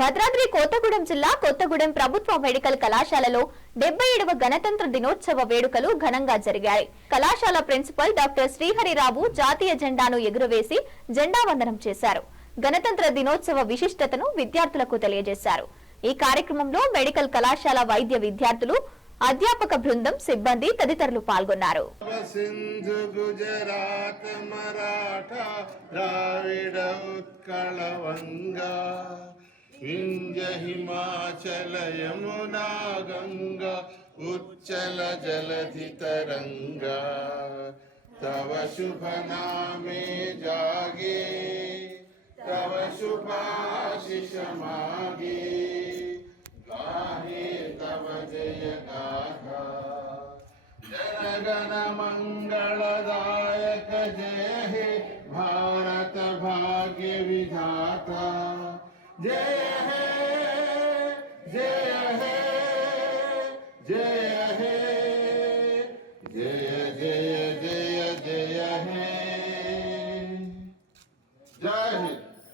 భద్రాద్రి కొత్తగూడెం జిల్లా కొత్తగూడెం ప్రభుత్వ మెడికల్ కళాశాలలో 77వ గణతంత్ర దినోత్సవ వేడుకలు ఘనంగా జరిగాయి. కళాశాల ప్రిన్సిపల్ డాక్టర్ శ్రీహరిరావు జాతీయ జెండాను ఎగురవేసి జెండా వందనం చేశారు. గణతంత్ర దినోత్సవ విశిష్టతను విద్యార్థులకు తెలియజేశారు. ఈ కార్యక్రమంలో మెడికల్ కళాశాల వైద్య విద్యార్థులు, అధ్యాపక బృందం, సిబ్బంది తదితరులు పాల్గొన్నారు. సింధు గుజరాత్ మరాఠా ద్రావిడ ఉత్కళ వంగా వింధ్య హిమాచల యమునా గంగా ఉచ్చల జలధి తరంగా తవ శుభ నామే జాగే తవ శుభాశిష మాగే గాహే తవ జయ గాథా जनगण मंगलदायक जय हे भारत भाग्य विधाता जय